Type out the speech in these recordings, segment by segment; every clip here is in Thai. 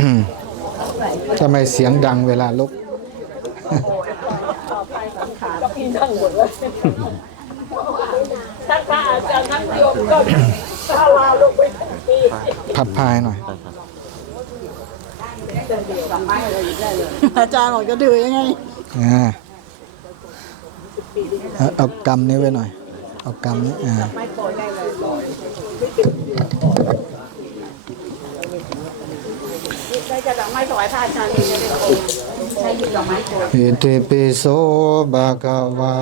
อืมทำไมเสียงดังเวลาลุกท่านพระอาจารย์ท่านโยมก็พาลาลงไปทันทีพับพายหน่อย อาจารย์บอกจะถือยังไงอ่าเอากำนี้ไว้หน่อย เอากำนี้อ่า อิติปิโสบะกวา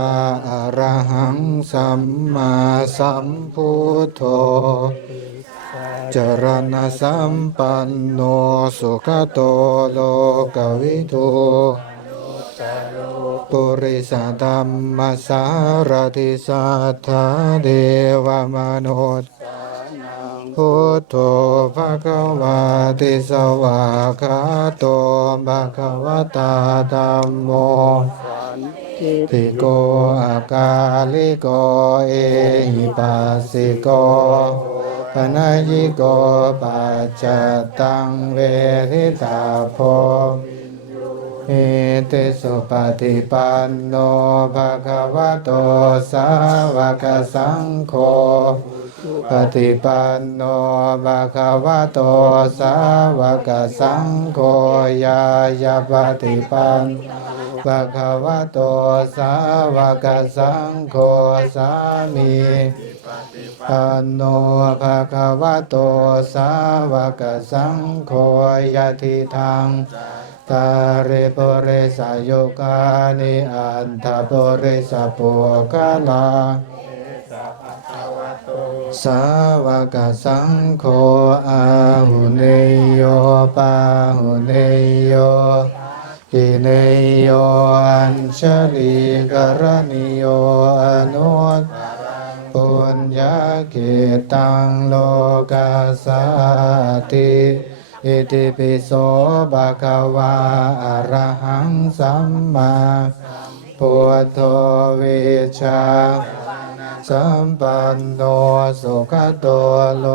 อะระหังสัมมาสัมพุทโธจรณะสัมปันโนสุขโตโลกวิทู ปุริสธัมมัสารติสัทธาเดวมนุษย์พุทโธภะคะวะติสวาคาโตภะคะวะตาธัมโมติโกอากาลิโกเอหิปัสสิโกปนัยยิโกปัจจตังเวทิตาโพ เอเตสุปฏิปันโนภะคะวะโตสาวกสังโฆปฏิปันโนภะคะวะโตสาวกสังโฆยายาปฏิปันภะคะวะโตสาวกสังโฆสามีปันโนภะคะวะโตสาวกสังโฆยะทิทัง ตาเรปุเรสายุกานิอันทปุเรสะปุกะลา สาวกสังโฆอาหุเนยโยปาหุเนยโยกิเนยโยอัญชลีกรณิโยอนุตปุญญาเกตังโลกาสาติ อิติปิโสภะคะวาอะระหังสัมมาพุทโธวิชาสัมปันโนสุขโตโล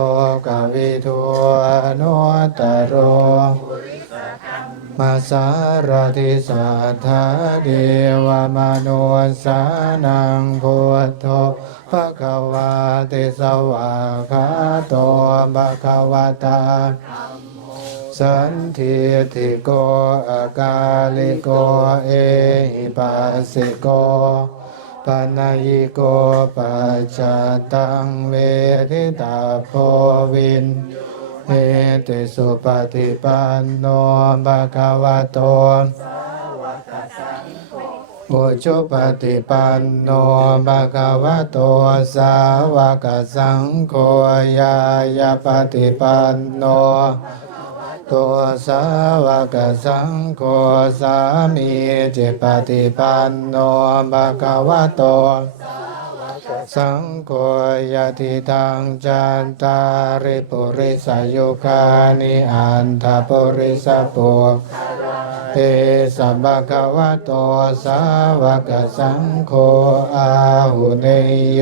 กวิทูอนุตโรมาสารติสัทธาเดวมนุสานังพุทโธภะคะวาติสวาคาโตภะคะวะตา สันทิติโกอากาลิโกเอหิปัสสิโกปนัยโกปัจจตังเวทิตาโพวินเอติสุปฏิปันโนภะคะวะโตอุชุปฏิปันโนภะคะวะโตสาวกสังโฆยายาปฏิปันโน ตัวสาวกสังโฆสามีจิปฏิปันโนภะคะวะโตสังโฆยติตังจันตาริปุริสายุคานิอันทปุริสปุเอสัมภะคะวะโตสาวกสังโฆอาหุเนโย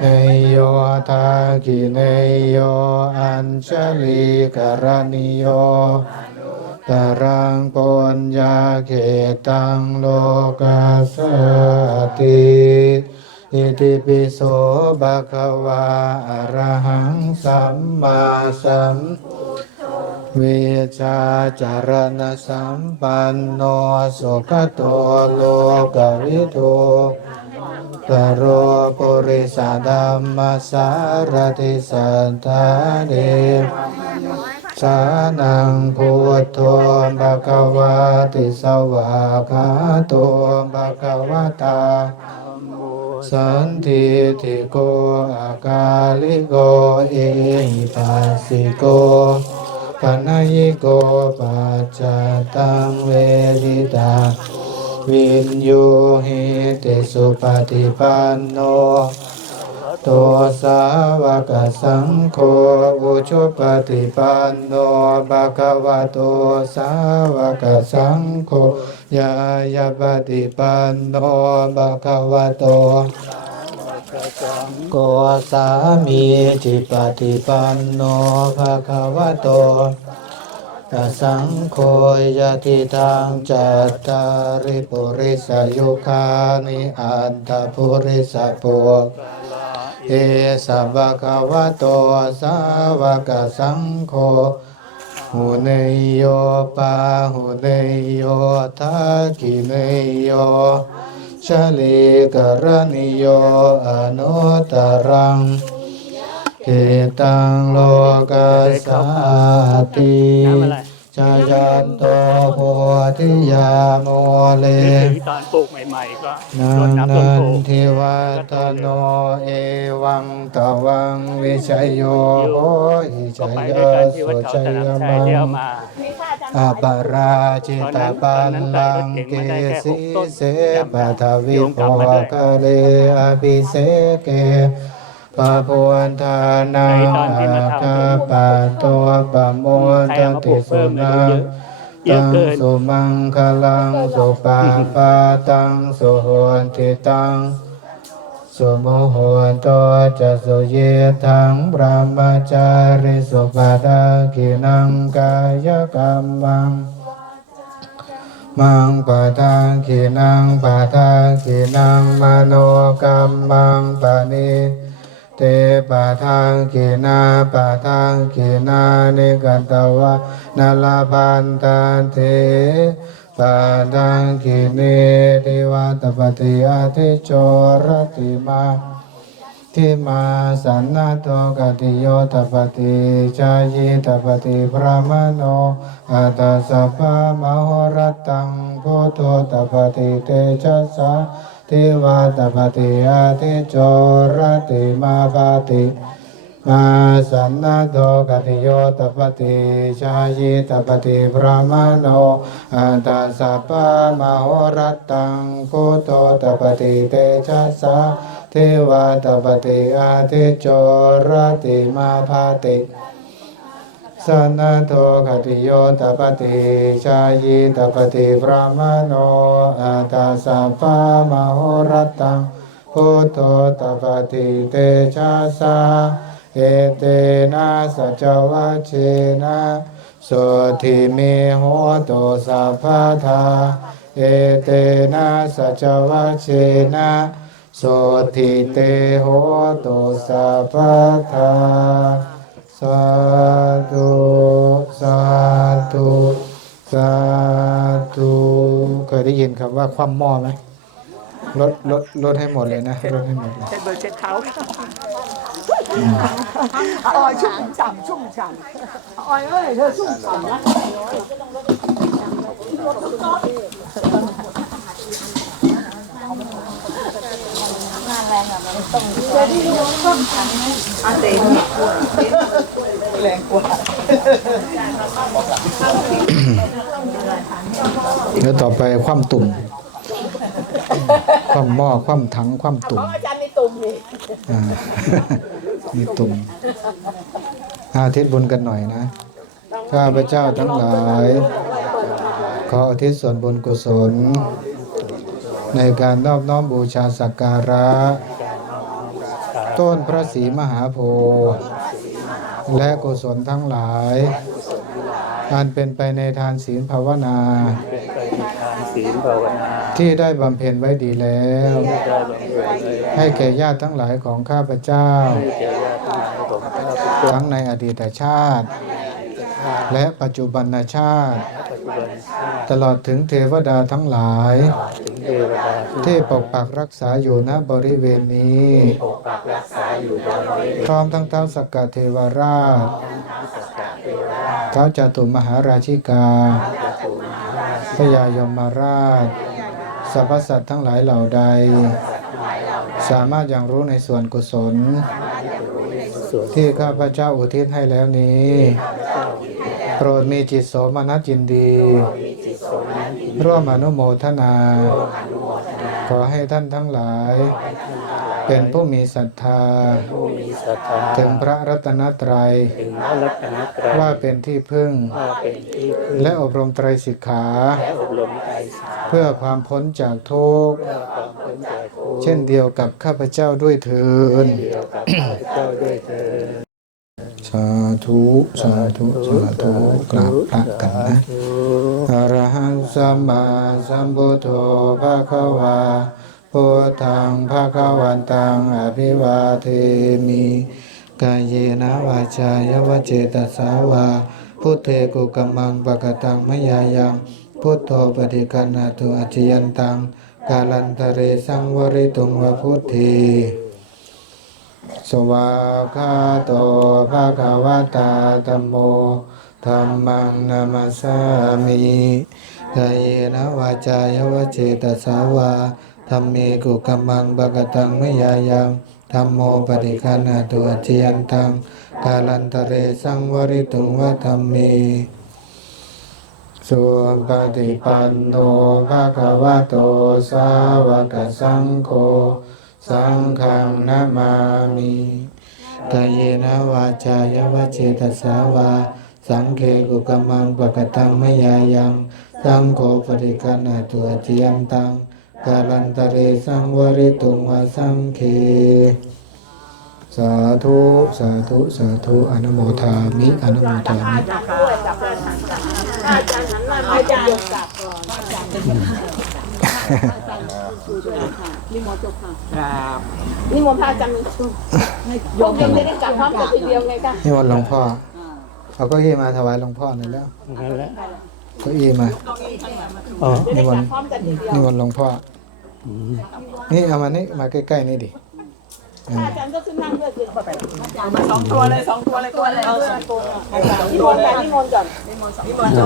เนยโยทากิเนยโยอัญชลีกรณิโยตรังปุญญาเขตังโลกาสติอิติปิโสภะคะวาอรหังสัมมาสัมวิชาจารณสัมปันโนสุขโตโลกวิทูต โรปุริสาดัมมาสารติสันทาเดสานังพุทโธภะคะวาติสวาคาโตภะคะวะตาสันติติโกอากาลิโกเอหิปัสสิโกปนัยโกปัจจตังเวทิตา วินยูหิติสุปฏิปันโนตัวสาวกสังโฆอุชุปฏิปันโนภะคะวะโตสาวกสังโฆยายาปฏิปันโนภะคะวะโตโกสามีจิปฏิปันโนภะคะวะโต สสังโฆยะติทางจัตตาริปุริสยุคานิอันตปุริสปุเอสะภะคะวะโตสาวกสังโฆหุเนยโยปาหุเนยโยทักขิเนยโยชะเลกรณิโยอนุตตรัง เกตังโลกัสสาติชายันโตโพธิยาโมเลถึงตอนปลูกใหม่ๆก็นัรดนน้ำต้นนันโพทิวัตโนเอวังตวังวิชัยโยโหหิก็ชัไปยด้วยกันที่สุวัดเขาชัสยนามชัมัยที่เอางมาอาปาราจิตาปันลังเกสีเสปะทวิโภคาเลอภิเสเก ปะพวนทานังอาคาปะตัวปะโมทติสุนังเยอะตังสุมังคลังสุปาปาตังสุโหนติตังสุโมโหนโตจะสุเยทังพระมจาริสุปาทากินังกายกรรมังมังปะทังขีนังปะทังขีนังมโนกรรมังปะนิ เตปะทังขีนาปะทังขีนานิกันตวะนาลาพันตันเทปะทังขีเนติวัตปฏิอาทิโจรติมาทิมาสันนโตกติโยตปฏิจายิตปฏิพระมโนอัตสัพพะมโหรตังพุทโธตปฏิเตชะสะ ทิวาตปฏิอาทิโจรติมาปฏิมาสันนาโตกติโยตปฏิชายิตปฏิพระมโนอัตตสัพพะมโหรตังพุโธตปฏิเตชะสะเทวาตปฏิอาทิโจรติมาภาติ สันาโทคติโยตปฏิชายีตปฏิพระมโนอาตาสัพพามโหรตังพุทโธตปฏิเตชะสาเอเตนะสัจวัชเชนะสุทิเมโหตุสัพพทาเอเตนะสัจวัชเชนะโสทิเตโหตุสัพพทา สาธุสาธุสาธุเคยได้ยินคำว่าคว่ำหม้อไหมลดลดลดให้หมดเลยนะลดให้หมดเลยเช็ดเบอร์เช็ดเท้าออยชุ่มฉ่ำชุ่มฉ่ำออยเอ้ยเธอชุ่มฉ่ำนะแล้วต่อไปคว่ำตุ่ม คว่ำหม้อคว่ำถังคว่ำตุ่มอาจารย์ในตุ่มนี่อ่ามีตุ่มอาทิตย์บุญกันหน่อยนะ ข้าพเจ้าทั้งหลาย ขออุทิศส่วนบุญกุศล ในการนอบน้อมบูชาสักการะ ต้นพระศรีมหาโพธิ์ และกุศลทั้งหลายอันเป็นไปในทานศีลภาวนาเป็นไปในทางศีลภาวนา ที่ได้บำเพ็ญไว้ดีแล้วได้บำเพ็ญเลยให้แก่ญาติทั้งหลายของข้าพเจ้าให้แก่ญาติทั้งหลายของข้าพเจ้า ทั้งในอดีตชาติ และปัจจุบันชาติปัจจุบันชาติตลอดถึงเทวดาทั้งหลายถึง เทวดาที่ที่ปกปักรักษาอยู่ณบริเวณนี้ปกปักรักษาอยู่บริเวณพร้อมทั้งเท้าสกกะเทวราชเท้าจตุมหาราชิกาพญายมมาราชสรรพสัตว์ทั้งหลายเหล่าใด สามารถอย่างรู้ในส่วนกุศลส่วนที่ข้าพเจ้าอุทิศให้แล้วนี้ โปรดมีจิตโสมนัสยินดี ร่วมอนุโมทนา ขอให้ท่านทั้งหลาย เป็นผู้มีศรัทธาผู้มีศรัทธาถึงพระรัตนตรัยถึงพระรัตนตรัยว่าเป็นที่พึ่งว่าเป็นที่พึ่ง และอบรมไตรสิกขาและอบรมใจสาเพื่อความพ้นจากทุกข์เพื่อความพ้นจากทุกข์เช่นเดียวกับข้าพเจ้าด้วยเถิด สาธุสาธุสาธุกราบพระกันนะอะระหังสัมมาสัมพุทโธภะคะวาพุทธังภะคะวันตังอภิวาเทมิกายเยนะวาจายวเจตสาวาพุทเทกุกมมังปะกตังมยายังพุทโธปฏิคันหาตุอจิยันตังกาลันตเรสังวริตุงวพุทธี สวากาโตภะคะวะตาธัมโมธัมมังนามัสสามิกายนะวาจายวเจตสาวาธัมเมกุกัมมังบกตังมยายังธัมโมปฏิคันหตุอจยันตังกาลันตเรสังวริตุงวะธัมเมสุปฏิปันโนภะคะวะโตสาวกสังโฆ สังฆังนามามิกายนะวาจายวเจตสาวา สังเคกุกมังปะกตังมยายัง สังโฆปริคันาตัวเจียมตังกาลันตเรสังวริตุงวาสังเคสาธุสาธุสาธุอนุโมทามิอนุโมทามิจับด้วยจับด้วยอาจารย์หันหน้ามา อาจารย์จับก่อนนิมนต์เจ้าค่ะนิมนต์พระอาจารย์โยมยังไม่ได้จับพร้อมกันทีเดียวไงคะนี่วันหลวงพ่อเอาเก็อี้มาถวายหลวงพ่อหน่อยแล้วนั่นแหละเก็อี้มาอ๋อไม่ได้จับพร้อมกันทีเดียวนี่วันหลวงพ่ออืมนี่เอามานี่มาใกล้ๆนี่ดิพระอาจารย์ก็ขึ้นนั่งด้วยสิเอามาสองตัวเลยสองตัวเลยตัวเลยเอาสองตัวนิมนต์ก่อนนิมนต์ก่อนนิมนต์นิมนต์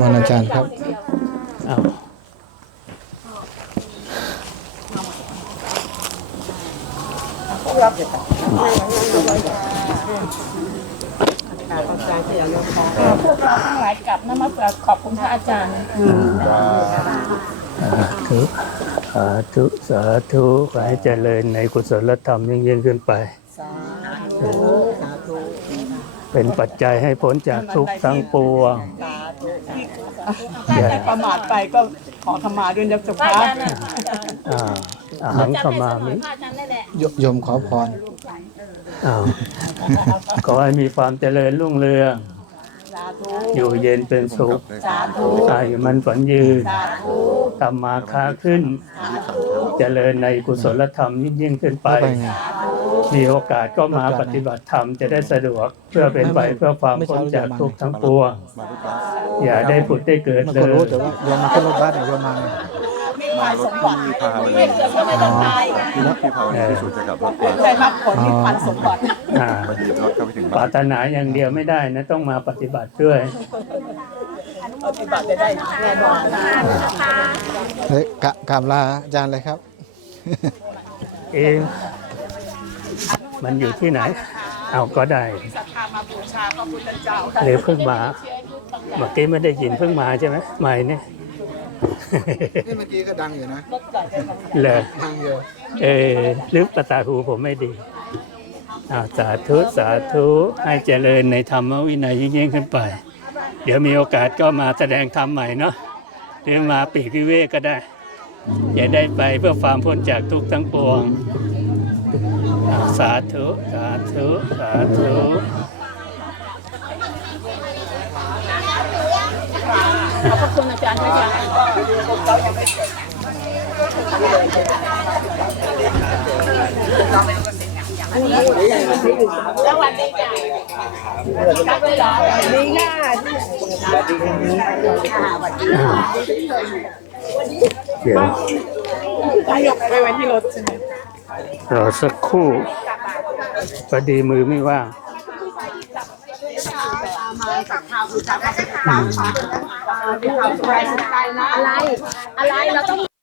วันอาจารย์ครับอ้าว พวกเราทั้งหลายกลับนมัสการขอบคุณพระอาจารย์สาธุสาธุ สาธุขอให้เจริญในกุศลธรรมยิ่งยิ่งขึ้นไป เป็นปัจจัยให้พ้นจากทุกข์ทั้งปวงถ้าใครประมาทไปก็ขอขมาด้วยนะเจ้าพระค่ะอาจารย์น่ะ อ่าอาหังขมามิ พระอาจารย์นั่นแหละ โยโยมขอพรอ้าวขอให้มีความเจริญรุ่งเรือง อยู่เย็นเป็นสุขอายุมันฝันยืนทำมาค้าขึ้น เจริญในกุศลธรรมยิ่งยิ่งขึ้นไปไปไงมีโอกาสก็มาปฏิบัติธรรมจะได้สะดวกเพื่อเป็นไปเพื่อความพ้นจากทุกข์ทั้งปวงอย่าได้ผุดได้เกิดมันเลก็รู้ยแต่ว่าโยมมาขึ้นรถบัสเนี่ยโยมมาไงมา รถที่พาเลยเสือก็ไม่ต้องตายที่รถที่พาเลยที่สุดจะกลับรถบัสได้รับผลนิพพานสมบัติอ่าพอดีรถก็ไปถึงปบ้ารานถนาอย่างเดียวไม่ได้นะต้องมาปฏิบัติด้วย ปฏิบัติจะได้แน่นอนเฮ้ยกะกราบลาอาจารย์เลยครับ เองมันอยู่ที่ไหน เอาก็ได้ ศรัทธามาบูชาพระพุทธเจ้าหรือเพิ่งมาเมื่อกี้ไม่ได้ยินเพิ่งมาใช่ไหมใหม่เนี่ย นี่เมื่อกี้ก็ดังอยู่นะเลยดังอยู่เออลึกประตาหูผมไม่ดีอาสาธุสาธุให้เจริญในธรรมวินัยยิ่งยิ่งขึ้นไป เดี๋ยวมีโอกาสก็มาแสดงธรรมใหม่เนาะหรือมาปีกวิเวกก็ได้อย่าได้ไปเพื่อความพ้นจากทุกข์ทั้งปวงอ่าสาธุ สาธุ สาธุ อบพระคุณอาจารย์พระอาจารย์สวัสดีจ้ะครับเวลาดีหน้าเดี๋ยวต้องยกไปไว้ที่รถใช่ไหมรอสักครู่พอดีมือไม่ว่าง อะไร อะไร เราต้อง